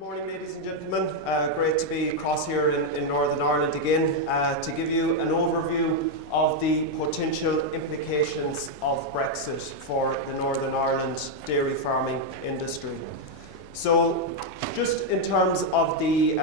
Good morning, ladies and gentlemen. Great to be across here in Northern Ireland again to give you an overview of the potential implications of Brexit for the Northern Ireland dairy farming industry. So, just in terms of the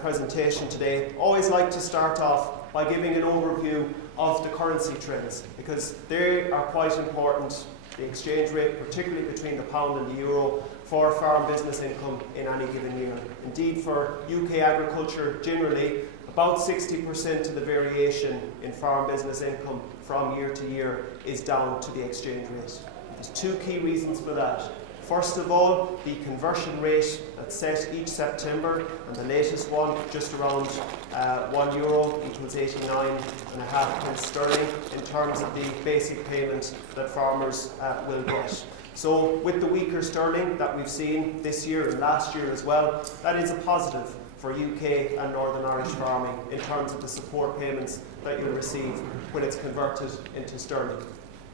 presentation today, I always like to start off by giving an overview of the currency trends, because they are quite important, the exchange rate, particularly between the pound and the euro, for farm business income in any given year. Indeed, for UK agriculture generally, about 60% of the variation in farm business income from year to year is down to the exchange rate. There's two key reasons for that. First of all, the conversion rate that's set each September, and the latest one, just around €1 equals 89.5 pence sterling in terms of the basic payment that farmers will get. So with the weaker sterling that we've seen this year and last year as well, that is a positive for UK and Northern Irish farming in terms of the support payments that you'll receive when it's converted into sterling.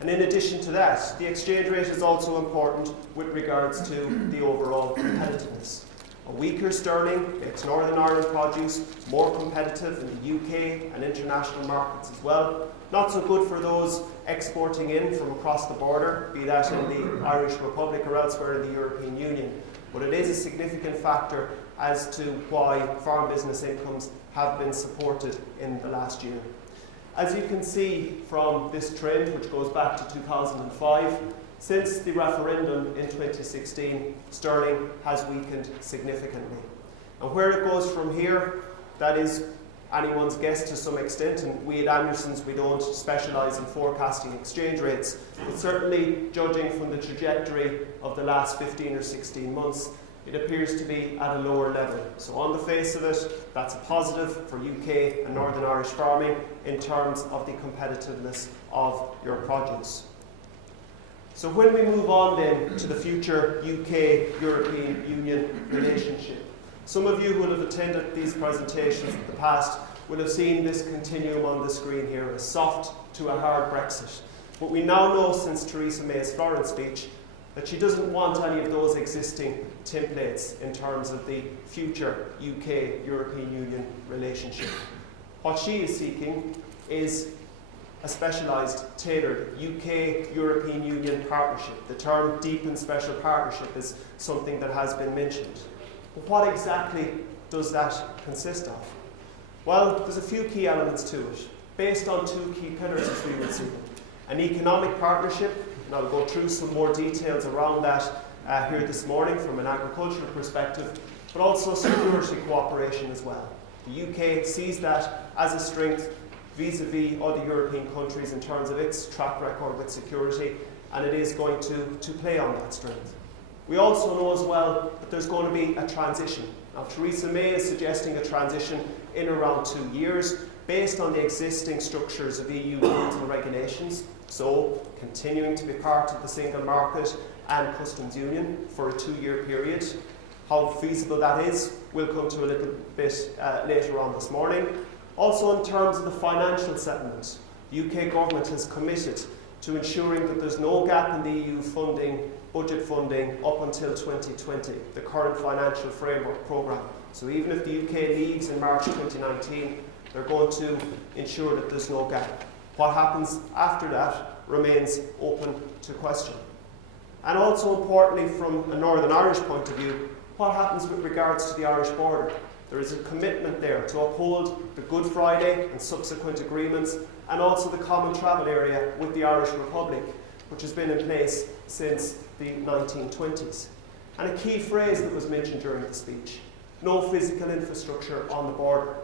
And in addition to that, the exchange rate is also important with regards to the overall competitiveness. A weaker sterling makes Northern Ireland produce more competitive in the UK and international markets as well. Not so good for those exporting in from across the border, be that in the Irish Republic or elsewhere in the European Union. But it is a significant factor as to why farm business incomes have been supported in the last year. As you can see from this trend, which goes back to 2005, since the referendum in 2016, sterling has weakened significantly. And where it goes from here, that is anyone's guess to some extent, and we at Anderson's, we don't specialise in forecasting exchange rates, but certainly judging from the trajectory of the last 15 or 16 months, it appears to be at a lower level. So on the face of it, that's a positive for UK and Northern Irish farming in terms of the competitiveness of your produce. So when we move on then to the future UK-European Union relationship, some of you who will have attended these presentations in the past will have seen this continuum on the screen here, a soft to a hard Brexit. But we now know since Theresa May's Florence speech that she doesn't want any of those existing templates in terms of the future UK-European Union relationship. What she is seeking is a specialised, tailored UK-European Union partnership. The term deep and special partnership is something that has been mentioned. But what exactly does that consist of? Well, there's a few key elements to it, based on two key pillars as we would see them. An economic partnership, and I'll go through some more details around that here this morning from an agricultural perspective, but also security cooperation as well. The UK sees that as a strength vis-à-vis other European countries in terms of its track record with security, and it is going to play on that strength. We also know as well that there's going to be a transition. Now, Theresa May is suggesting a transition in around 2 years based on the existing structures of EU rules and regulations, so continuing to be part of the single market and customs union for a 2-year period. How feasible that is, we'll come to a little bit later on this morning. Also in terms of the financial settlement, the UK government has committed to ensuring that there's no gap in the EU funding, budget funding, up until 2020, the current financial framework programme. So even if the UK leaves in March 2019, they're going to ensure that there's no gap. What happens after that remains open to question. And also importantly, from a Northern Irish point of view, what happens with regards to the Irish border? There is a commitment there to uphold the Good Friday and subsequent agreements, and also the common travel area with the Irish Republic, which has been in place since the 1920s. And a key phrase that was mentioned during the speech, no physical infrastructure on the border.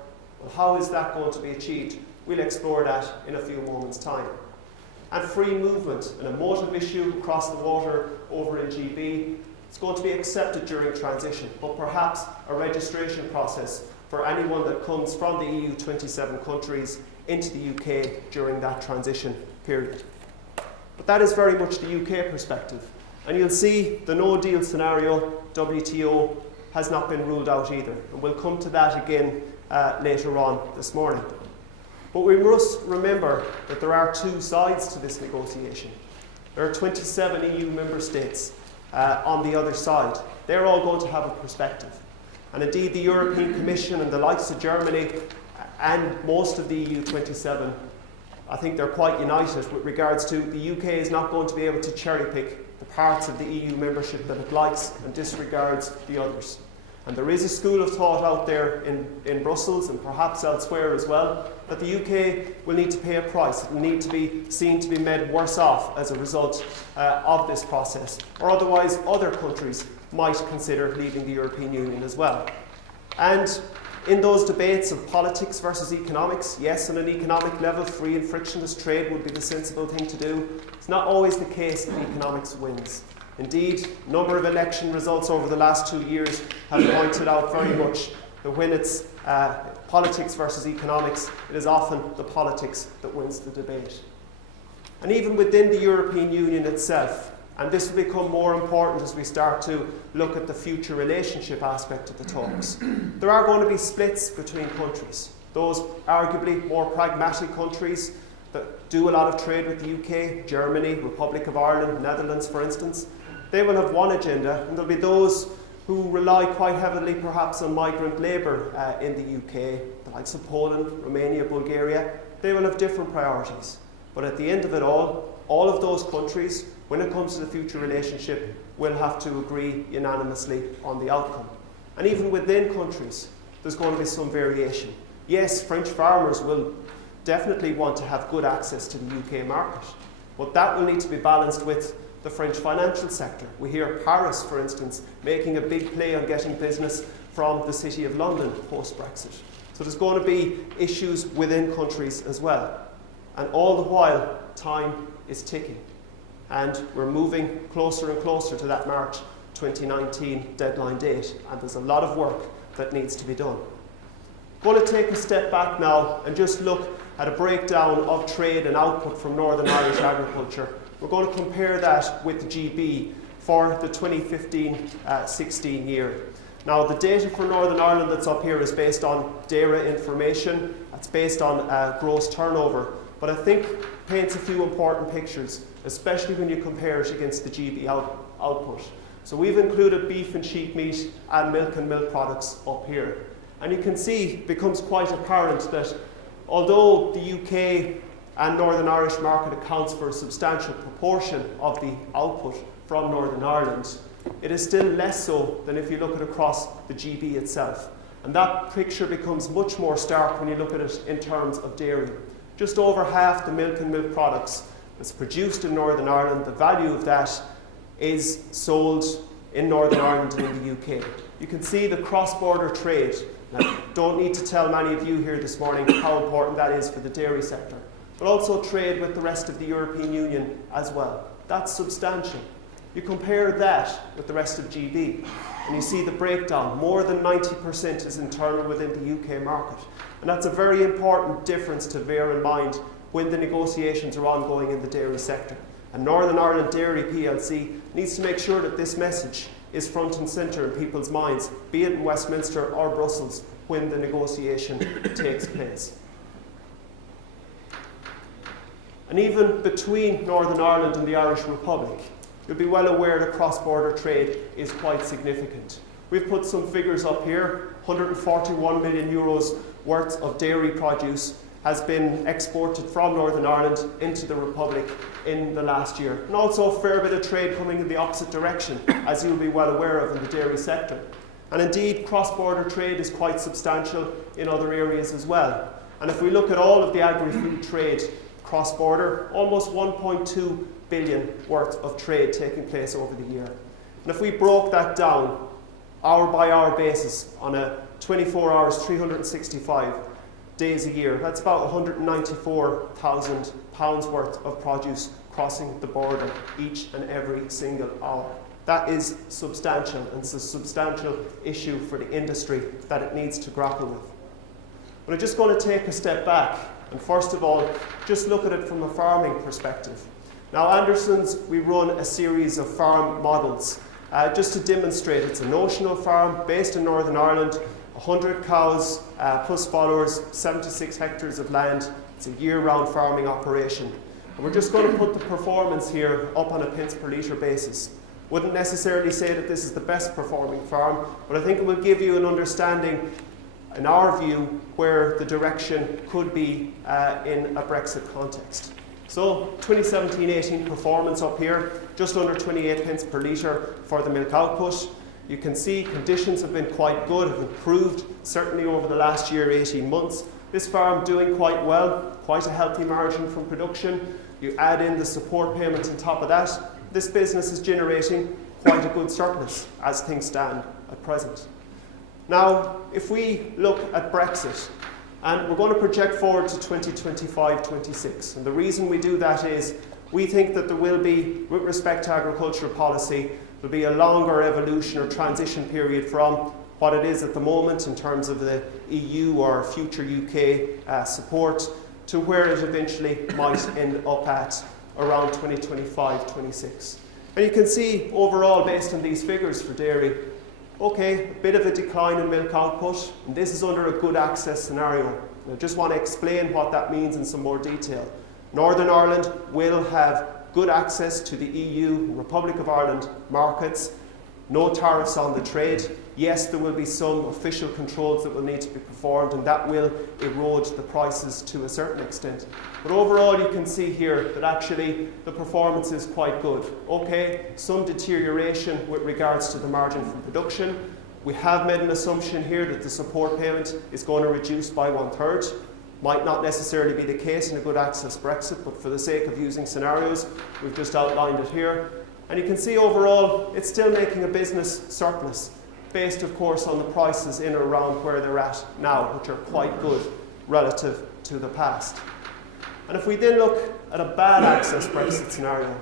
Well, how is that going to be achieved? We'll explore that in a few moments' time. And free movement, an emotive issue across the water over in GB, it's going to be accepted during transition, but perhaps a registration process for anyone that comes from the EU 27 countries into the UK during that transition period. But that is very much the UK perspective. And you'll see the no deal scenario, WTO, has not been ruled out either. And we'll come to that again later on this morning. But we must remember that there are two sides to this negotiation. There are 27 EU member states on the other side. They're all going to have a perspective. And indeed, the European Commission and the likes of Germany and most of the EU 27, I think they're quite united with regards to the UK is not going to be able to cherry pick the parts of the EU membership that it likes and disregards the others. And there is a school of thought out there in Brussels and perhaps elsewhere as well that the UK will need to pay a price. It will need to be seen to be made worse off as a result of this process, or otherwise other countries might consider leaving the European Union as well. And in those debates of politics versus economics, yes, on an economic level, free and frictionless trade would be the sensible thing to do. It's not always the case that economics wins. Indeed, a number of election results over the last 2 years have pointed out very much that when it's politics versus economics, it is often the politics that wins the debate. And even within the European Union itself, and this will become more important as we start to look at the future relationship aspect of the talks, there are going to be splits between countries. Those arguably more pragmatic countries that do a lot of trade with the UK, Germany, Republic of Ireland, Netherlands for instance, they will have one agenda, and there'll be those who rely quite heavily perhaps on migrant labour in the UK, the likes of Poland, Romania, Bulgaria. They will have different priorities. But at the end of it all of those countries, when it comes to the future relationship, will have to agree unanimously on the outcome. And even within countries, there's going to be some variation. Yes, French farmers will definitely want to have good access to the UK market, but that will need to be balanced with the French financial sector. We hear Paris, for instance, making a big play on getting business from the City of London post-Brexit. So there's going to be issues within countries as well. And all the while, time is ticking. And we're moving closer and closer to that March 2019 deadline date. And there's a lot of work that needs to be done. I'm going to take a step back now and just look at a breakdown of trade and output from Northern Irish agriculture. We're going to compare that with the GB for the 2015-16 year. Now, the data for Northern Ireland that's up here is based on DAERA information. That's based on gross turnover. But I think paints a few important pictures, especially when you compare it against the GB output. So we've included beef and sheep meat and milk products up here. And you can see it becomes quite apparent that although the UK and Northern Irish market accounts for a substantial proportion of the output from Northern Ireland, it is still less so than if you look at across the GB itself. And that picture becomes much more stark when you look at it in terms of dairy. Just over half the milk and milk products that's produced in Northern Ireland, the value of that is sold in Northern Ireland and in the UK. You can see the cross-border trade. Now, don't need to tell many of you here this morning how important that is for the dairy sector, but also trade with the rest of the European Union as well. That's substantial. You compare that with the rest of GB, and you see the breakdown. More than 90% is internal within the UK market. And that's a very important difference to bear in mind when the negotiations are ongoing in the dairy sector. And Northern Ireland Dairy plc needs to make sure that this message is front and centre in people's minds, be it in Westminster or Brussels, when the negotiation takes place. And even between Northern Ireland and the Irish Republic, you'll be well aware that cross-border trade is quite significant. We've put some figures up here. 141 million euros worth of dairy produce has been exported from Northern Ireland into the Republic in the last year. And also a fair bit of trade coming in the opposite direction, as you'll be well aware of in the dairy sector. And indeed, cross-border trade is quite substantial in other areas as well. And if we look at all of the agri-food trade cross-border, almost 1.2 billion worth of trade taking place over the year. And if we broke that down, hour by hour basis, on a 24 hours, 365 days a year, that's about £194,000 worth of produce crossing the border each and every single hour. That is substantial, and it's a substantial issue for the industry that it needs to grapple with. But I'm just going to take a step back and first of all, just look at it from a farming perspective. Now, Anderson's, we run a series of farm models just to demonstrate. It's a notional farm based in Northern Ireland, 100 cows plus followers, 76 hectares of land. It's a year-round farming operation. And we're just going to put the performance here up on a pence per litre basis. Wouldn't necessarily say that this is the best performing farm, but I think it will give you an understanding, in our view, where the direction could be in a Brexit context. So 2017-18 performance up here, just under 28 pence per litre for the milk output. You can see conditions have been quite good, have improved certainly over the last year, 18 months. This farm doing quite well, quite a healthy margin from production. You add in the support payment on top of that, this business is generating quite a good surplus as things stand at present. Now, if we look at Brexit, and we're going to project forward to 2025-26, and the reason we do that is we think that there will be, with respect to agricultural policy, there'll be a longer evolution or transition period from what it is at the moment in terms of the EU or future UK support to where it eventually might end up at around 2025-26. And you can see overall, based on these figures for dairy, okay, a bit of a decline in milk output, and this is under a good access scenario. And I just want to explain what that means in some more detail. Northern Ireland will have good access to the EU, Republic of Ireland markets, no tariffs on the trade. Yes, there will be some official controls that will need to be performed, and that will erode the prices to a certain extent. But overall, you can see here that actually the performance is quite good. Okay, some deterioration with regards to the margin from production. We have made an assumption here that the support payment is going to reduce by 1/3. Might not necessarily be the case in a good access Brexit, but for the sake of using scenarios, we've just outlined it here. And you can see overall, it's still making a business surplus, based of course on the prices in or around where they're at now, which are quite good relative to the past. And if we then look at a bad access Brexit scenario,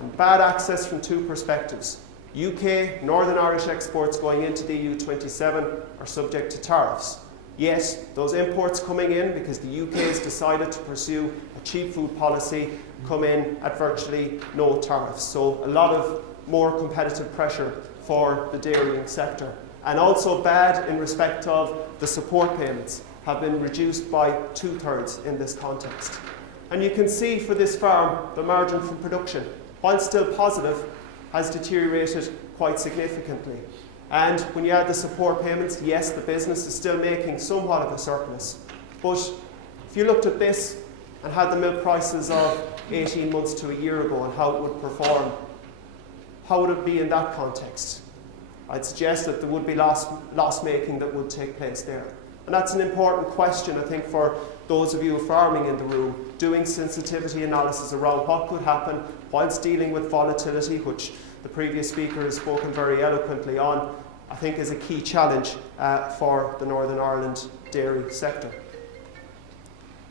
and bad access from two perspectives, UK, Northern Irish exports going into the EU 27 are subject to tariffs. Yes, those imports coming in, because the UK has decided to pursue a cheap food policy, come in at virtually no tariffs. So a lot of more competitive pressure for the dairying sector. And also bad in respect of the support payments have been reduced by 2/3 in this context. And you can see for this farm, the margin from production, while still positive, has deteriorated quite significantly. And when you add the support payments, yes, the business is still making somewhat of a surplus. But if you looked at this and had the milk prices of 18 months to a year ago and how it would perform, how would it be in that context? I'd suggest that there would be loss making that would take place there. And that's an important question, I think, for those of you farming in the room, doing sensitivity analysis around what could happen whilst dealing with volatility, which the previous speaker has spoken very eloquently on, I think is a key challenge for the Northern Ireland dairy sector.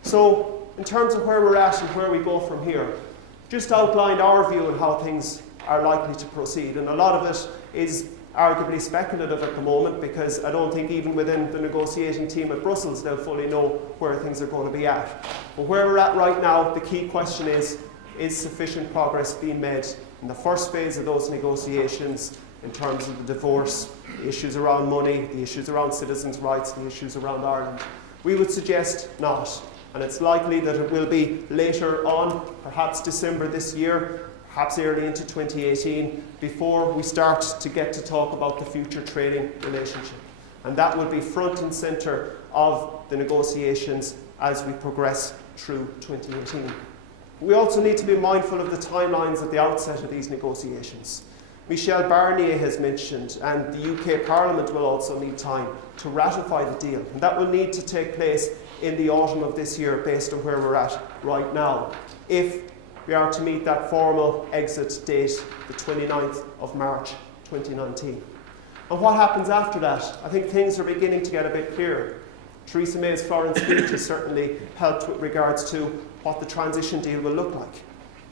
So, in terms of where we're at and where we go from here, just outlined our view on how things are likely to proceed, and a lot of it is arguably speculative at the moment, because I don't think even within the negotiating team at Brussels they'll fully know where things are going to be at. But where we're at right now, the key question is sufficient progress being made in the first phase of those negotiations in terms of the divorce, the issues around money, the issues around citizens' rights, the issues around Ireland? We would suggest not, and it's likely that it will be later on, perhaps December this year, perhaps early into 2018, before we start to get to talk about the future trading relationship. And that will be front and centre of the negotiations as we progress through 2018. We also need to be mindful of the timelines at the outset of these negotiations. Michel Barnier has mentioned, and the UK Parliament will also need time to ratify the deal. And that will need to take place in the autumn of this year, based on where we're at right now, if we are to meet that formal exit date, the 29th of March 2019. And what happens after that? I think things are beginning to get a bit clearer. Theresa May's Florence speech has certainly helped with regards to what the transition deal will look like.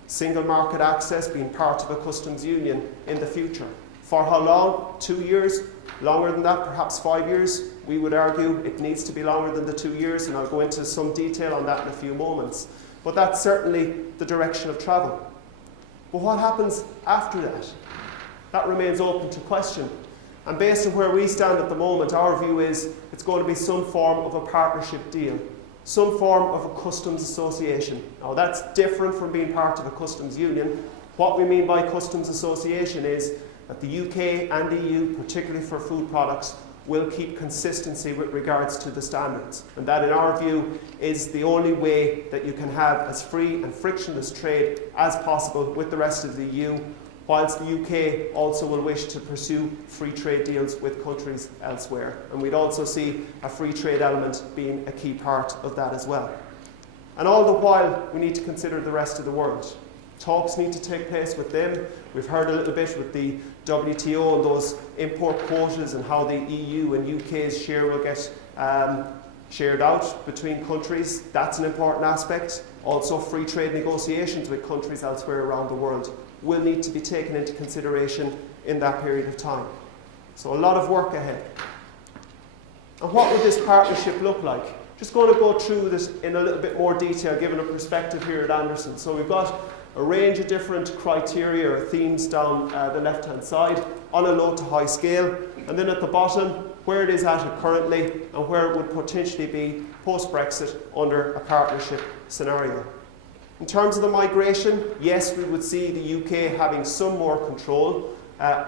Single market access being part of a customs union in the future. For how long? 2 years? Longer than that? Perhaps 5 years? We would argue it needs to be longer than the 2 years, and I'll go into some detail on that in a few moments. But that's certainly the direction of travel. But what happens after that? That remains open to question. And based on where we stand at the moment, our view is it's going to be some form of a partnership deal, some form of a customs association. Now that's different from being part of a customs union. What we mean by customs association is that the UK and the EU, particularly for food products, will keep consistency with regards to the standards. And that, in our view, is the only way that you can have as free and frictionless trade as possible with the rest of the EU, whilst the UK also will wish to pursue free trade deals with countries elsewhere. And we'd also see a free trade element being a key part of that as well. And all the while, we need to consider the rest of the world. Talks need to take place with them. We've heard a little bit with the WTO and those import quotas and how the EU and UK's share will get shared out between countries. That's an important aspect. Also, free trade negotiations with countries elsewhere around the world will need to be taken into consideration in that period of time. So a lot of work ahead. And what would this partnership look like? Just going to go through this in a little bit more detail, given a perspective here at Anderson. So we've got a range of different criteria or themes down the left-hand side on a low to high scale. And then at the bottom, where it is at it currently and where it would potentially be post-Brexit under a partnership scenario. In terms of the migration, yes, we would see the UK having some more control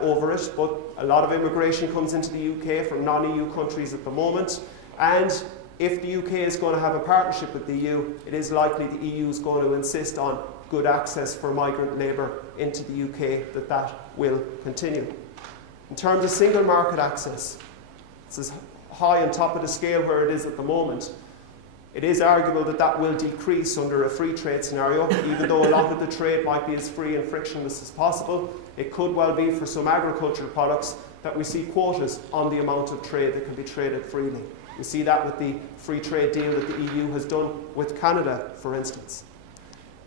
over it, but a lot of immigration comes into the UK from non-EU countries at the moment. And if the UK is going to have a partnership with the EU, it is likely the EU is going to insist on good access for migrant labour into the UK, that will continue. In terms of single market access, it's as high on top of the scale where it is at the moment. It is arguable that that will decrease under a free trade scenario, even though a lot of the trade might be as free and frictionless as possible. It could well be for some agricultural products that we see quotas on the amount of trade that can be traded freely. We see that with the free trade deal that the EU has done with Canada, for instance.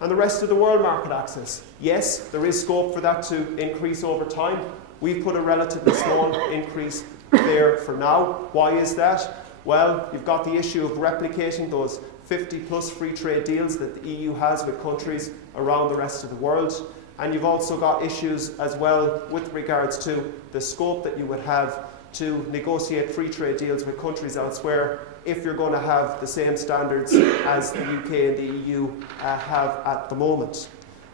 And the rest of the world market access. Yes, there is scope for that to increase over time. We've put a relatively small increase there for now. Why is that? Well, you've got the issue of replicating those 50+ free trade deals that the EU has with countries around the rest of the world. And you've also got issues as well with regards to the scope that you would have to negotiate free trade deals with countries elsewhere if you're going to have the same standards as the UK and the EU have at the moment.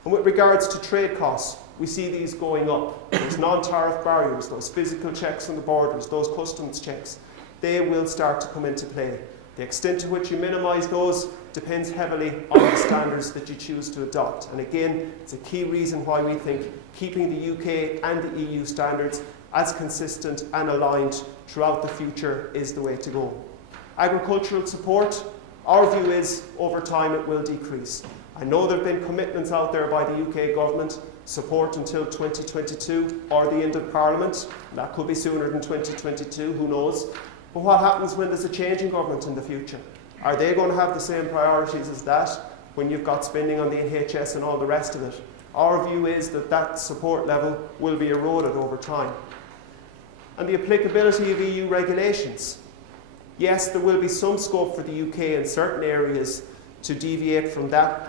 And with regards to trade costs, we see these going up. Those non-tariff barriers, those physical checks on the borders, those customs checks, they will start to come into play. The extent to which you minimise those depends heavily on the standards that you choose to adopt. And again, it's a key reason why we think keeping the UK and the EU standards as consistent and aligned throughout the future is the way to go. Agricultural support, our view is over time it will decrease. I know there have been commitments out there by the UK government, support until 2022 or the end of Parliament. That could be sooner than 2022, who knows. But what happens when there's a change in government in the future? Are they going to have the same priorities as that when you've got spending on the NHS and all the rest of it? Our view is that that support level will be eroded over time. And the applicability of EU regulations. Yes, there will be some scope for the UK in certain areas to deviate from that,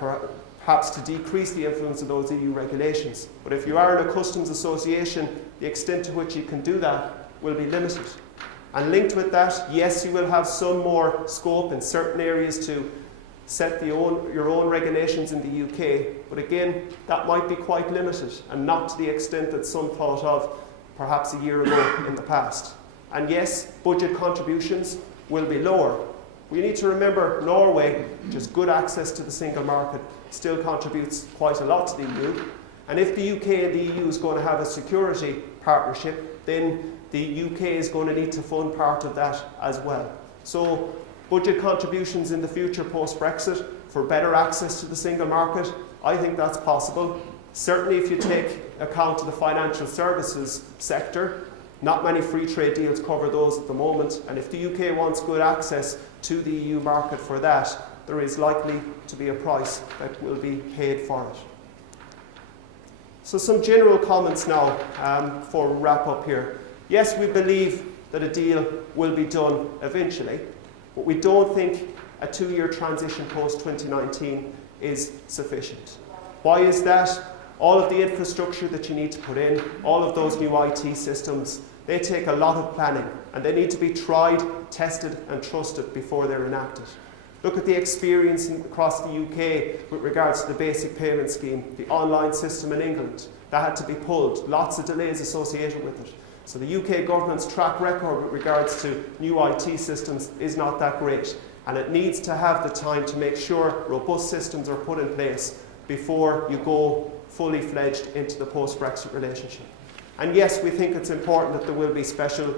perhaps to decrease the influence of those EU regulations. But if you are in a customs association, the extent to which you can do that will be limited. And linked with that, yes, you will have some more scope in certain areas to set your own regulations in the UK, but again, that might be quite limited and not to the extent that some thought of perhaps a year ago in the past. And yes, budget contributions will be lower. We need to remember Norway, just good access to the single market, still contributes quite a lot to the EU. And if the UK and the EU is going to have a security partnership, then the UK is going to need to fund part of that as well. So budget contributions in the future post-Brexit for better access to the single market, I think that's possible. Certainly if you take account of the financial services sector, not many free trade deals cover those at the moment, and if the UK wants good access to the EU market for that, there is likely to be a price that will be paid for it. So some general comments now before we wrap up here. Yes, we believe that a deal will be done eventually, but we don't think a 2-year transition post-2019 is sufficient. Why is that? All of the infrastructure that you need to put in, all of those new IT systems, they take a lot of planning and they need to be tried, tested and trusted before they're enacted. Look at the experience across the UK with regards to the basic payment scheme, the online system in England. That had to be pulled, lots of delays associated with it. So the UK government's track record with regards to new IT systems is not that great. And it needs to have the time to make sure robust systems are put in place before you go fully fledged into the post-Brexit relationship. And yes, we think it's important that there will be special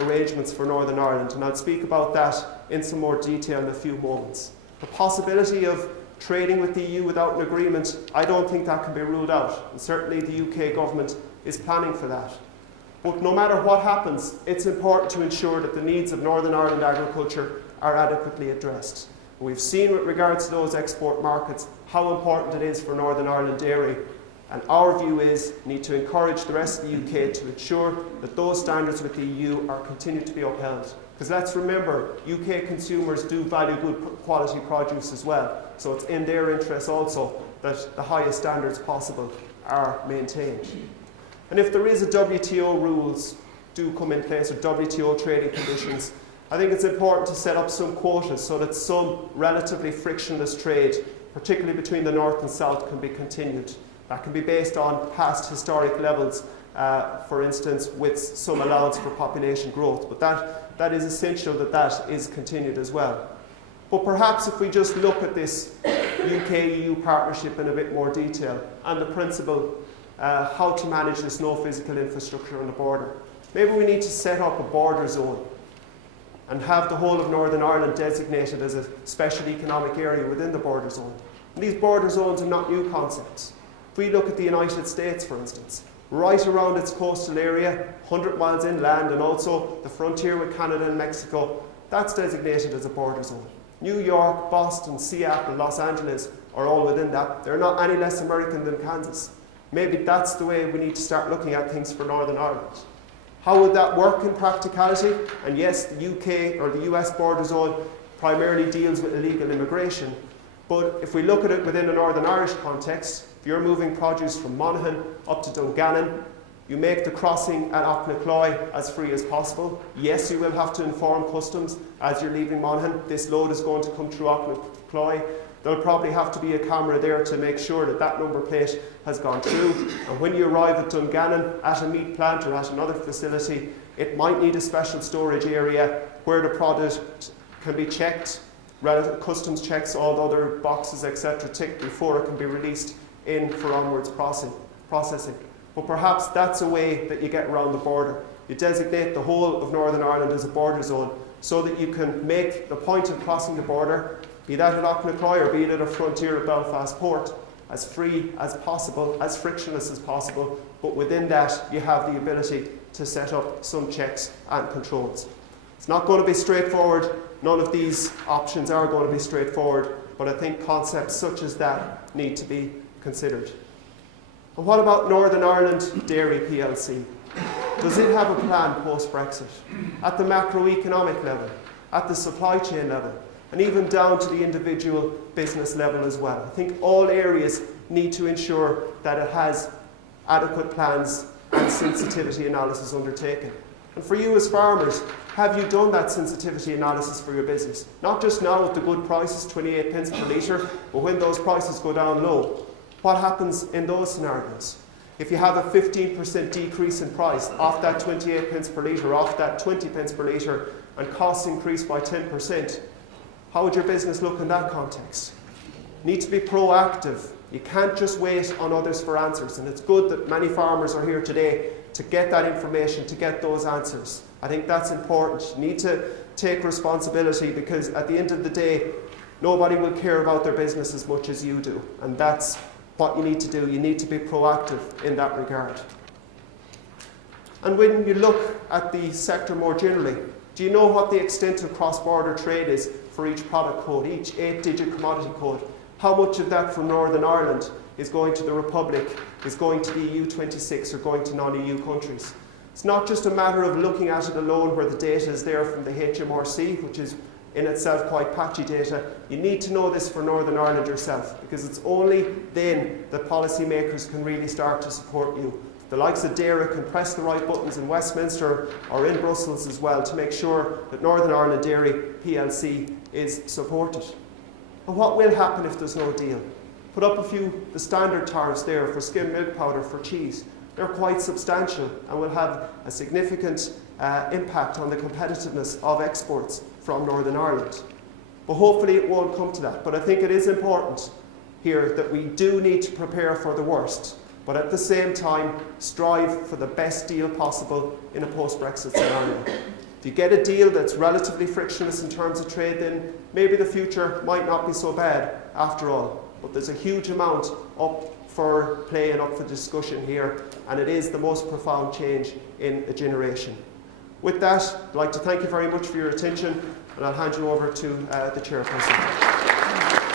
arrangements for Northern Ireland, and I'll speak about that in some more detail in a few moments. The possibility of trading with the EU without an agreement, I don't think that can be ruled out, and certainly the UK government is planning for that. But no matter what happens, it's important to ensure that the needs of Northern Ireland agriculture are adequately addressed. We've seen with regards to those export markets how important it is for Northern Ireland dairy, and our view is we need to encourage the rest of the UK to ensure that those standards with the EU are continued to be upheld. Because let's remember, UK consumers do value good quality produce as well, so it's in their interest also that the highest standards possible are maintained. And if there is a WTO rules do come in place, or WTO trading conditions, I think it's important to set up some quotas so that some relatively frictionless trade, particularly between the north and south, can be continued. That can be based on past historic levels, for instance, with some allowance for population growth. But that is essential that is continued as well. But perhaps if we just look at this UK-EU partnership in a bit more detail and the principle how to manage this no physical infrastructure on the border, maybe we need to set up a border zone and have the whole of Northern Ireland designated as a special economic area within the border zone. And these border zones are not new concepts. If we look at the United States, for instance, right around its coastal area, 100 miles inland, and also the frontier with Canada and Mexico, that's designated as a border zone. New York, Boston, Seattle, Los Angeles are all within that. They're not any less American than Kansas. Maybe that's the way we need to start looking at things for Northern Ireland. How would that work in practicality? And yes, the UK or the US border zone primarily deals with illegal immigration. But if we look at it within a Northern Irish context, if you're moving produce from Monaghan up to Dungannon, you make the crossing at Auchnacloy as free as possible. Yes, you will have to inform customs as you're leaving Monaghan. This load is going to come through Auchnacloy. There'll probably have to be a camera there to make sure that that number plate has gone through. And when you arrive at Dungannon at a meat plant or at another facility, it might need a special storage area where the product can be checked, customs checks, all the other boxes, etc., ticked before it can be released in for onwards processing. But perhaps that's a way that you get around the border. You designate the whole of Northern Ireland as a border zone so that you can make the point of crossing the border, be that at Auchnacloy or be it at a frontier at Belfast Port, as free as possible, as frictionless as possible, but within that you have the ability to set up some checks and controls. It's not going to be straightforward. None of these options are going to be straightforward, but I think concepts such as that need to be considered. And what about Northern Ireland Dairy plc? Does it have a plan post-Brexit? At the macroeconomic level, at the supply chain level, and even down to the individual business level as well. I think all areas need to ensure that it has adequate plans and sensitivity analysis undertaken. And for you as farmers, have you done that sensitivity analysis for your business? Not just now with the good prices, 28 pence per litre, but when those prices go down low. What happens in those scenarios? If you have a 15% decrease in price off that 28 pence per litre, off that 20 pence per litre, and costs increase by 10%, how would your business look in that context? You need to be proactive. You can't just wait on others for answers. And it's good that many farmers are here today to get that information, to get those answers. I think that's important. You need to take responsibility because at the end of the day, nobody will care about their business as much as you do. And that's what you need to do. You need to be proactive in that regard. And when you look at the sector more generally, do you know what the extent of cross-border trade is for each product code, each 8-digit commodity code? How much of that from Northern Ireland is going to the Republic, is going to the EU26 or going to non-EU countries? It's not just a matter of looking at it alone where the data is there from the HMRC, which is in itself quite patchy data. You need to know this for Northern Ireland yourself, because it's only then that policymakers can really start to support you. The likes of DAERA can press the right buttons in Westminster or in Brussels as well to make sure that Northern Ireland Dairy plc is supported. And what will happen if there's no deal? Put up the standard tariffs there for skim milk powder, for cheese. They're quite substantial and will have a significant impact on the competitiveness of exports from Northern Ireland. But hopefully it won't come to that. But I think it is important here that we do need to prepare for the worst, but at the same time strive for the best deal possible in a post-Brexit scenario. If you get a deal that's relatively frictionless in terms of trade, then maybe the future might not be so bad after all. But there's a huge amount up for play and up for discussion here, and it is the most profound change in a generation. With that, I'd like to thank you very much for your attention, and I'll hand you over to the chairperson.